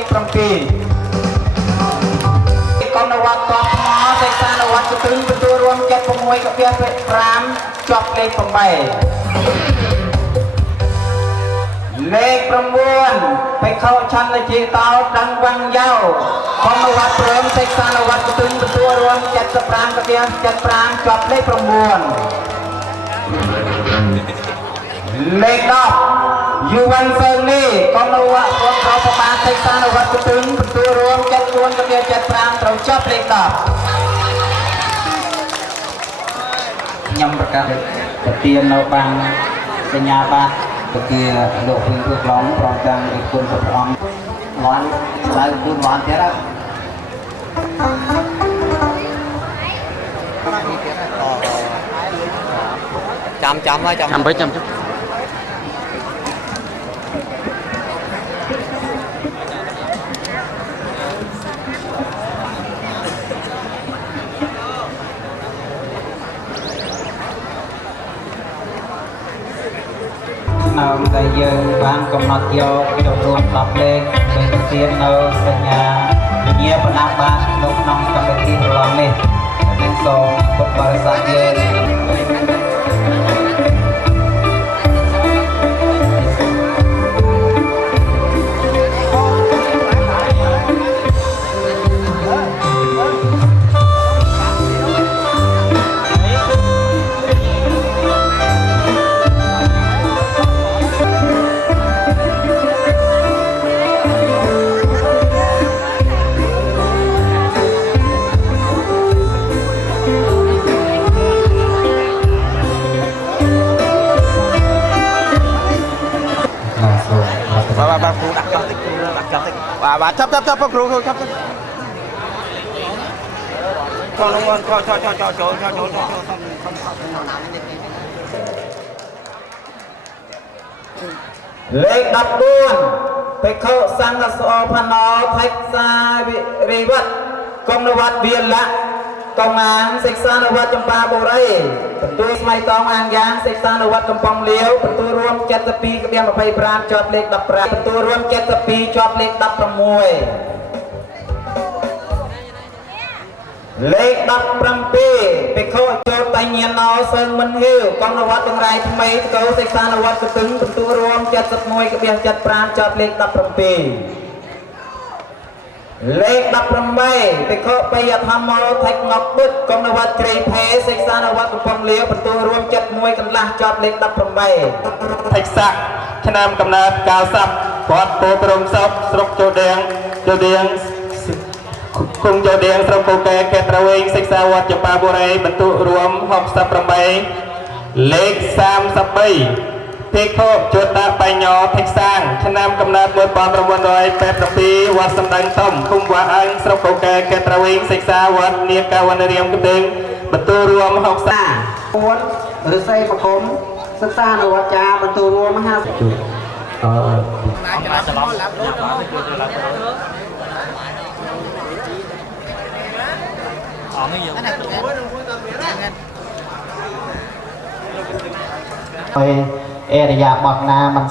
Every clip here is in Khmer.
លេខ 7 កំណវត្តតបថ្មសិក្សានៅវត្តទិញទទួលរួមចិត្ត6កាពះ5ជាប់លេខ 8 លេខ 9 បេខោឆន្ទជាតោដឹងវាំងយោកំណវត្តព្រមសិក្សានៅវត្តទិញទទួលរួម75កាពះ75ជាប់លេខ 9 លេខ 10 យូវ៉ាន់ហ្វឺនីកំណវត្តព្រមប្រប្រមាសិក្សានៅវត្តទិញទទួលរួម74កាពះ75ត្រូវជាប់លេខ 10 ខ្ញុំប្រកាសប្រទាននៅបានសញ្ញាបត្រទៅជាលោកភីព្រឹកឡងព្រមទាំងអីគុណព្រះអង្គឡានស្ដៅគុណឡានទៀតហើយចាំហើយចាំចាំចាំដែលយើងបានកំណត់យកចូលរួម10លេខដែលទាននៅសញ្ញាវិញ្ញាបនបត្រនៅក្នុងកម្មវិធីប្រឡងនេះនិងសូមពុទ្ធបរិស័ទយើងបាទគ្រូដាក់ចោលតិចគ្រូដាក់ចោលតិចបាទចាប់គ្រូចាប់ចូលចូលលេខ 14 បេខោសង្ឃសោផណោថៃសាវិរិវត្តកុំនវត្តវាលៈកំអាងសិក្សានៅវត្តចម្ប៉ាបុរីបន្ទួយស្មៃតងអាងយ៉ាងសិក្សានៅវត្តកំពង់លាវបន្ទួយរួម72ក្បៀង25ជាប់លេខ 15បន្ទួយរួម72ជាប់លេខ 16 លេខ 17 បេខោចូលតញ្ញាណោសើងមិនហៀវកំនវត្តបង្រាយថ្មីកោសិក្សានៅវត្តកទឹងបន្ទួយរួម71ក្បៀង75ជាប់លេខ 17 លេខ 18 បេខោបៃធម្មោថៃងប់បុត្រកំនវត្តជ្រៃភេសិក្សានៅវត្តកំពង់លាវបន្ទួយរួម71កន្លះជាប់លេខ 18 ថៃស័កឆ្នាំកំណើត90គាត់ពោព្រមសុខស្រុកជោដៀងគុំជោដៀងស្រុកកូកែខេត្តត្រវិញសិក្សាវត្តចម្ប៉ាបុរីបន្ទួយរួម68លេខ 33 ពេខោជតបញ្ញោថិសាងឆ្នាំកំណើត1987វត្តសំដេញធំគុំវ៉ាអើងស្រុកកូកែខេត្តត្រវិញសិក្សាវត្តនាកាវណ្ណរាមកទឹងបន្ទួយរួម60ឫស្សីបកុំសិក្សានៅវត្តចាបន្ទួយរួម50អេរិយាបថណាមិន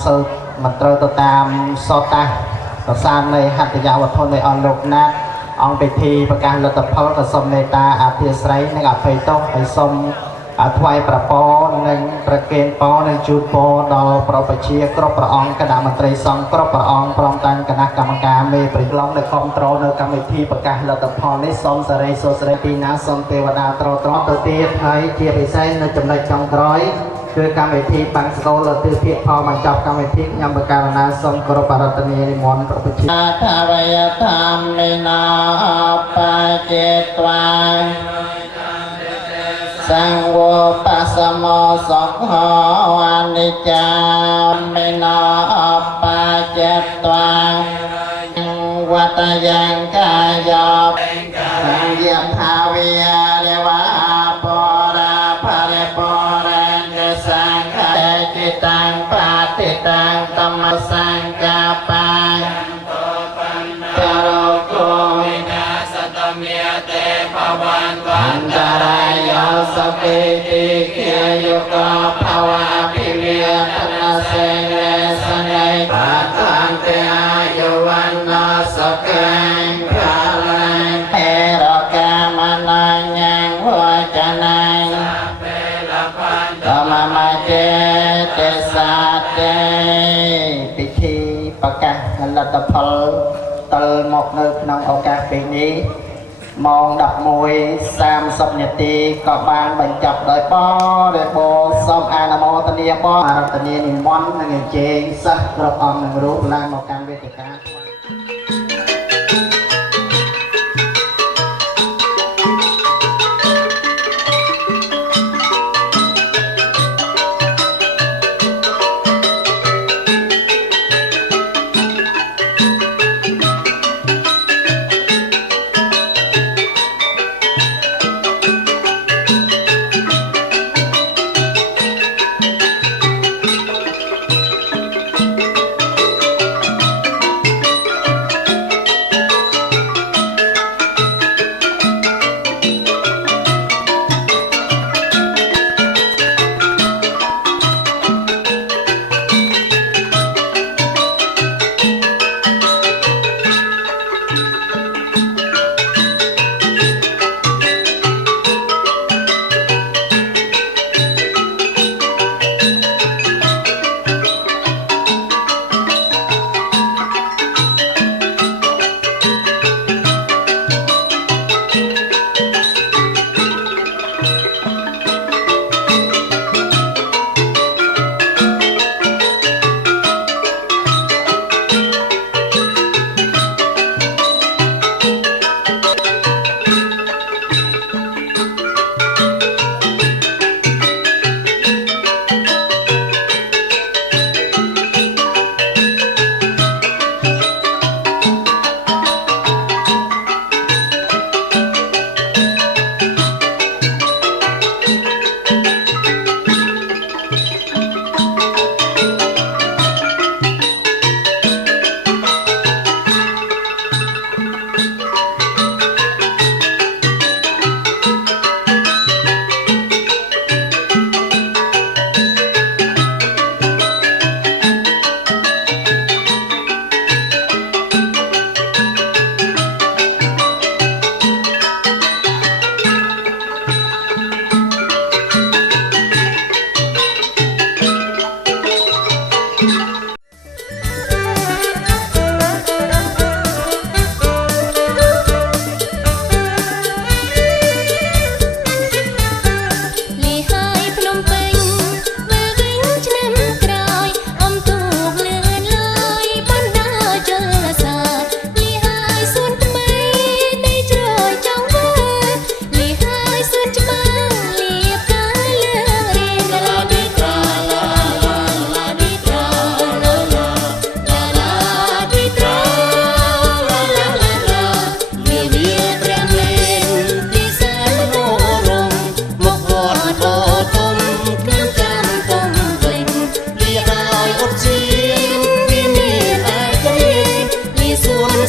ត្រូវទៅតាមសតតាប្រសាននៃហត្ថយាវត្ថុនៃអស់លោកណាត់អង្គពិធីប្រកាសលទ្ធផលក៏សូមមេត្តាអធិស្ឋាននិងអភ័យទោសឲ្យសូមថ្វាយប្រពរនិងប្រគេនពរនិងជូនពរដល់ព្រះបជាគ្រប់ព្រះអង្គគណៈមន្ត្រីសង្ឃគ្រប់ព្រះអង្គព្រមទាំងគណៈកម្មការមេប្រឡងដែលគ្រប់គ្រងនៅកម្មវិធីប្រកាសលទ្ធផលនេះសូមសិរីសុស្រីពីណាសូមទេវតាត្រទៅទៀតហើយជាពិសេសនៅចំណុចចុងក្រោយគឺកម្មវិធីបាំងស្កូលទិភាគផលបញ្ចប់កម្មវិធីខ្ញុំបការណាសូមគោរពអារាធនានិមន្តព្រះពុទ្ធថាវយធម្មមេណាបជាត្វាសង្វបសមោសុខអនិច្ចាមេណាបជាត្វាវតយ៉ាងកាយោយថាវិយវាបរាភរិបរិសង្ឃេតាំងបតិតាំងតមសង្ឃបាតរកោវិនាសតមេតេភวันวันตรายโยสปิติเกียโยกภาวะภิเวียตนาเสเนสเนปัตตังเตอายุวันนาโส ធីប្រកាសលទ្ធផលតលមកនៅក្នុងឱកាសពេលនេះម៉ោង 11:30 នាទីក៏បានបញ្ចប់ដោយបរិបូរណ៍សូមអនុមោទនាបររតនានិមន្តនិងអញ្ជើញសិស្សគ្រប់អង្គនិងរូបឡើងមកកាន់វេទិកា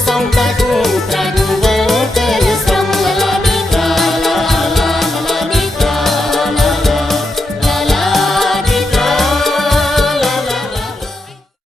សងតែគូ